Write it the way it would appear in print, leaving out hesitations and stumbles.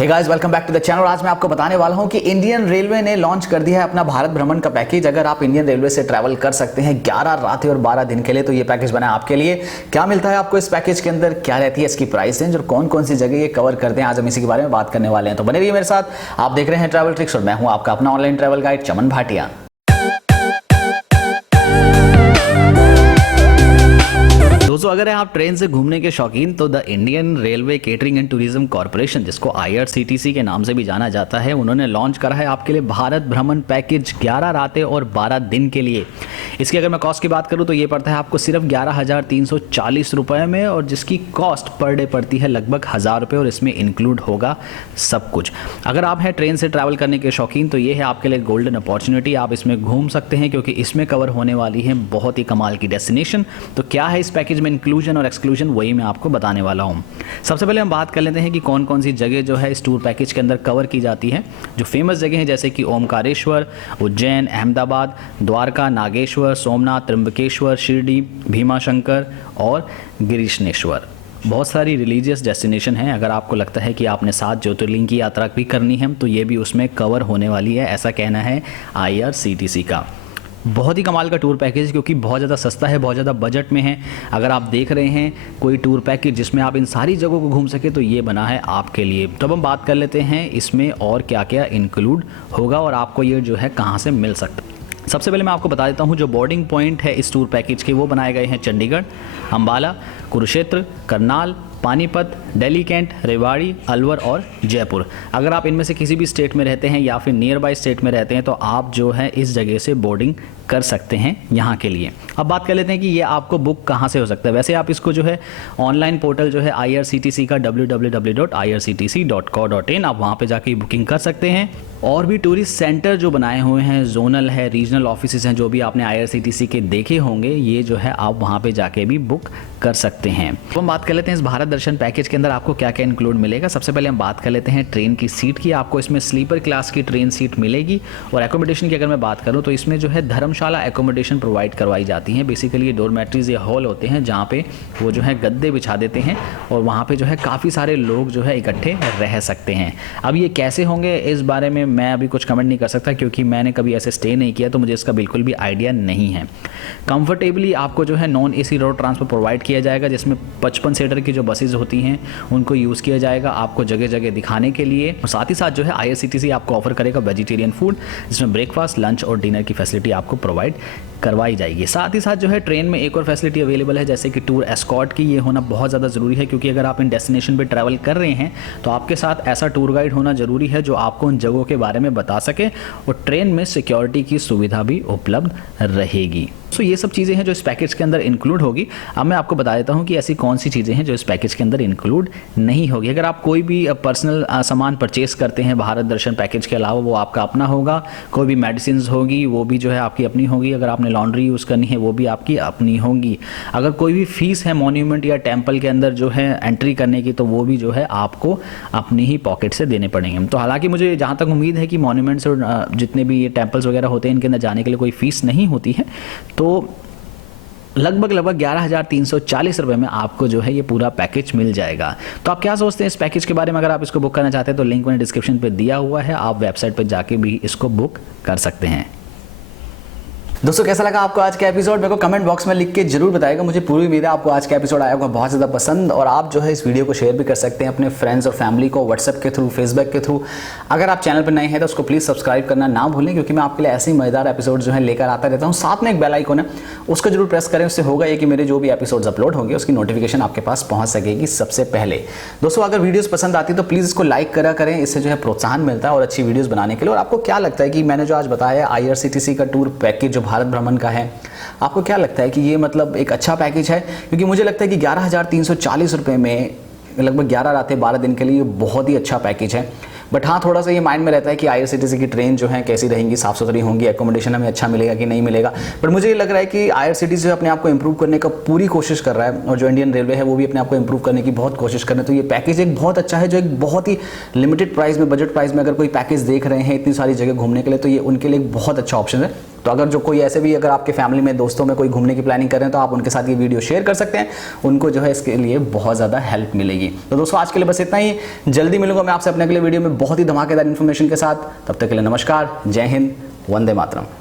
Hey guys, welcome back to the channel. आज मैं आपको बताने वाला हूं कि इंडियन रेलवे ने लॉन्च कर दिया है अपना भारत भ्रमण का पैकेज। अगर आप इंडियन रेलवे से ट्रैवल कर सकते हैं 11 रातें और 12 दिन के लिए, तो ये पैकेज बना है आपके लिए। क्या मिलता है आपको इस पैकेज के अंदर, क्या रहती है इसकी प्राइस रेंज और कौन कौन सी जगह ये कवर करते हैं, आज हम इसी के बारे में बात करने वाले हैं। तो बने रहिए मेरे साथ। आप देख रहे हैं ट्रैवल ट्रिक्स और मैं हूं आपका अपना ऑनलाइन ट्रैवल गाइड चमन भाटिया। दोस्तों, अगर आप ट्रेन से घूमने के शौकीन, तो the Indian railway catering and tourism corporation, जिसको IRCTC के नाम से भी जाना जाता है, उन्होंने लॉन्च करा है आपके लिए भारत भ्रमण पैकेज 11 रातें और 12 दिन के लिए। इसकी अगर मैं कॉस्ट की बात करूं तो ये पड़ता है आपको सिर्फ 11,340 रुपये में, और जिसकी कॉस्ट पर डे पड़ती है लगभग 1,000 रुपये, और इसमें इंक्लूड होगा सब कुछ। अगर आप हैं ट्रेन से ट्रैवल करने के शौकीन, तो ये है आपके लिए गोल्डन अपॉर्चुनिटी। आप इसमें घूम सकते हैं क्योंकि इसमें कवर होने वाली है बहुत ही कमाल की डेस्टिनेशन। तो क्या है इस पैकेज में इंक्लूजन और एक्सक्लूजन, वही मैं आपको बताने वाला हूं। सबसे पहले हम बात कर लेते हैं कि कौन कौन सी जगह जो है इस टूर पैकेज के अंदर कवर की जाती है। जो फेमस जगह हैं जैसे कि ओमकारेश्वर, उज्जैन, अहमदाबाद, द्वारका, नागेश्वर, सोमनाथ, त्र्यंबकेश्वर, शिरडी, भीमाशंकर और गिरीशनेश्वर। बहुत सारी रिलीजियस डेस्टिनेशन हैं। अगर आपको लगता है कि आपने 7 ज्योतिर्लिंग की यात्रा भी करनी है, तो ये भी उसमें कवर होने वाली है, ऐसा कहना है IRCTC का। बहुत ही कमाल का टूर पैकेज, क्योंकि बहुत ज़्यादा सस्ता है, बहुत ज़्यादा बजट में है। अगर आप देख रहे हैं कोई टूर पैकेज जिसमें आप इन सारी जगहों को घूम सके, तो ये बना है आपके लिए। तो अब हम बात कर लेते हैं इसमें और क्या क्या इंक्लूड होगा और आपको ये जो है कहाँ से मिल सकता है। सबसे पहले मैं आपको बता देता हूँ जो बोर्डिंग पॉइंट है इस टूर पैकेज के, वो बनाए गए हैं चंडीगढ़, अम्बाला, कुरुक्षेत्र, करनाल, पानीपत, दिल्ली कैंट, रेवाड़ी, अलवर और जयपुर। अगर आप इनमें से किसी भी स्टेट में रहते हैं या फिर नियर बाय स्टेट में रहते हैं, तो आप जो है इस जगह से बोर्डिंग कर सकते हैं यहाँ के लिए। अब बात कर लेते हैं कि ये आपको बुक कहाँ से हो सकता है। वैसे आप इसको जो है ऑनलाइन पोर्टल जो है IRCTC का www.irctc.co.in, आप वहाँ पे जाके बुकिंग कर सकते हैं। और भी टूरिस्ट सेंटर जो बनाए हुए हैं, जोनल है, रीजनल ऑफिसेज हैं, जो भी आपने IRCTC के देखे होंगे, ये जो है आप वहाँ पे जाके भी बुक कर सकते हैं। तो हम बात कर लेते हैं इस भारत दर्शन पैकेज के अंदर आपको क्या क्या इंक्लूड मिलेगा। सबसे पहले हम बात कर लेते हैं ट्रेन की सीट की। आपको इसमें स्लीपर क्लास की ट्रेन सीट मिलेगी। और एकोमोडेशन की अगर मैं बात करूँ तो इसमें जो है धर्मशाला एकोमोडेशन प्रोवाइड करवाई जाती है। बेसिकली ये डोरमेट्रीज या हॉल होते हैं जहाँ पे वो जो है गद्दे बिछा देते हैं और वहाँ पे जो है काफ़ी सारे लोग जो है इकट्ठे रह सकते हैं। अब ये कैसे होंगे इस बारे में मैं अभी कुछ कमेंट नहीं कर सकता, क्योंकि मैंने कभी ऐसे स्टे नहीं किया, तो मुझे इसका बिल्कुल भी आइडिया नहीं है। कंफर्टेबली आपको जो है non AC road transport provide किया जाएगा, जिसमें 55 सीटर की जो बसेज होती हैं उनको यूज़ किया जाएगा आपको जगह जगह दिखाने के लिए। और साथ ही साथ जो है IRCTC आपको ऑफर करेगा वेजिटेरियन फूड, जिसमें ब्रेकफास्ट, लंच और डिनर की फैसिलिटी आपको प्रोवाइड करवाई जाएगी। साथ ही साथ जो है ट्रेन में एक और फैसिलिटी अवेलेबल है, जैसे कि टूर एस्कॉर्ट की। ये होना बहुत ज़्यादा ज़रूरी है, क्योंकि अगर आप इन डेस्टिनेशन पे ट्रैवल कर रहे हैं तो आपके साथ ऐसा टूर गाइड होना ज़रूरी है जो आपको उन जगहों के बारे में बता सके, और ट्रेन में सिक्योरिटी की सुविधा भी उपलब्ध रहेगी। तो ये सब चीज़ें हैं जो इस पैकेज के अंदर इंक्लूड होगी। अब मैं आपको बता देता हूँ कि ऐसी कौन सी चीज़ें हैं जो इस पैकेज के अंदर इंक्लूड नहीं होगी। अगर आप कोई भी पर्सनल सामान परचेस करते हैं भारत दर्शन पैकेज के अलावा, वो आपका अपना होगा। कोई भी मेडिसिन होगी वो भी जो है आपकी अपनी होगी। अगर आपने लॉन्ड्री यूज़ करनी है वो भी आपकी अपनी होगी। अगर कोई भी फीस है मॉन्यूमेंट या टेम्पल के अंदर जो है एंट्री करने की, तो वो भी जो है आपको अपनी ही पॉकेट से देने पड़ेंगे। तो हालांकि मुझे जहाँ तक उम्मीद है कि मॉन्यूमेंट्स और जितने भी ये टेम्पल्स वगैरह होते हैं, इनके अंदर जाने के लिए कोई फ़ीस नहीं होती है। तो लगभग 11,340 रुपये में आपको जो है ये पूरा पैकेज मिल जाएगा। तो आप क्या सोचते हैं इस पैकेज के बारे में? अगर आप इसको बुक करना चाहते हैं तो लिंक मैंने डिस्क्रिप्शन पे दिया हुआ है, आप वेबसाइट पर जाके भी इसको बुक कर सकते हैं। दोस्तों, कैसा लगा आपको आज का एपिसोड? मेरे को कमेंट बॉक्स में लिख के जरूर बताइएगा। मुझे पूरी उम्मीद है आपको आज का एपिसोड आया होगा बहुत ज़्यादा पसंद, और आप जो है इस वीडियो को शेयर भी कर सकते हैं अपने फ्रेंड्स और फैमिली को, व्हाट्सएप के थ्रू, फेसबुक के थ्रू। अगर आप चैनल पर नए हैं तो उसको प्लीज़ सब्सक्राइब करना ना भूलें, क्योंकि मैं आपके लिए ऐसे ही मज़ेदार एपिसोड जो है लेकर आता रहता हूँ। साथ में एक बेल आइकन है, उसको जरूर प्रेस करें। उससे होगा ये कि मेरे जो भी एपिसोड्स अपलोड होंगे उसकी नोटिफिकेशन आपके पास पहुँच सकेगी सबसे पहले। दोस्तों, अगर वीडियोज़ पसंद आती है तो प्लीज़ इसको लाइक करा करें, इससे जो है प्रोत्साहन मिलता है और अच्छी वीडियोज़ बनाने के लिए। और आपको क्या लगता है कि मैंने जो आज बताया IRCTC का टूर पैकेज जो भारत भ्रमण का है, आपको क्या लगता है कि ये मतलब एक अच्छा पैकेज है? क्योंकि मुझे लगता है कि 11,340 रुपये में लगभग 11 रातें 12 दिन के लिए बहुत ही अच्छा पैकेज है। बट हाँ, थोड़ा सा ये माइंड में रहता है कि IRCTC की ट्रेन जो है कैसी रहेंगी, साफ़ सुथरी होंगी, एकोमोडेशन हमें अच्छा मिलेगा कि नहीं मिलेगा। बट मुझे ये लग रहा है कि IRCTC अपने आप को इंप्रूव करने का पूरी कोशिश कर रहा है, और जो इंडियन रेलवे है वो भी अपने आप को इंप्रूव करने की बहुत कोशिश कर रहे हैं। तो ये पैकेज एक बहुत अच्छा है, जो एक बहुत ही लिमिटेड प्राइस में, बजट प्राइस में अगर कोई पैकेज देख रहे हैं इतनी सारी जगह घूमने के लिए, तो ये उनके लिए एक बहुत अच्छा ऑप्शन है। तो अगर जो कोई ऐसे भी अगर आपके फैमिली में दोस्तों में कोई घूमने की प्लानिंग कर रहे हैं तो आप उनके साथ ये वीडियो शेयर कर सकते हैं, उनको जो है इसके लिए बहुत ज़्यादा हेल्प मिलेगी। तो दोस्तों आज के लिए बस इतना ही, जल्दी मिलूंगा मैं आपसे अपने अगले वीडियो में बहुत ही धमाकेदार इन्फॉर्मेशन के साथ। तब तक के लिए नमस्कार, जय हिंद, वंदे मातरम।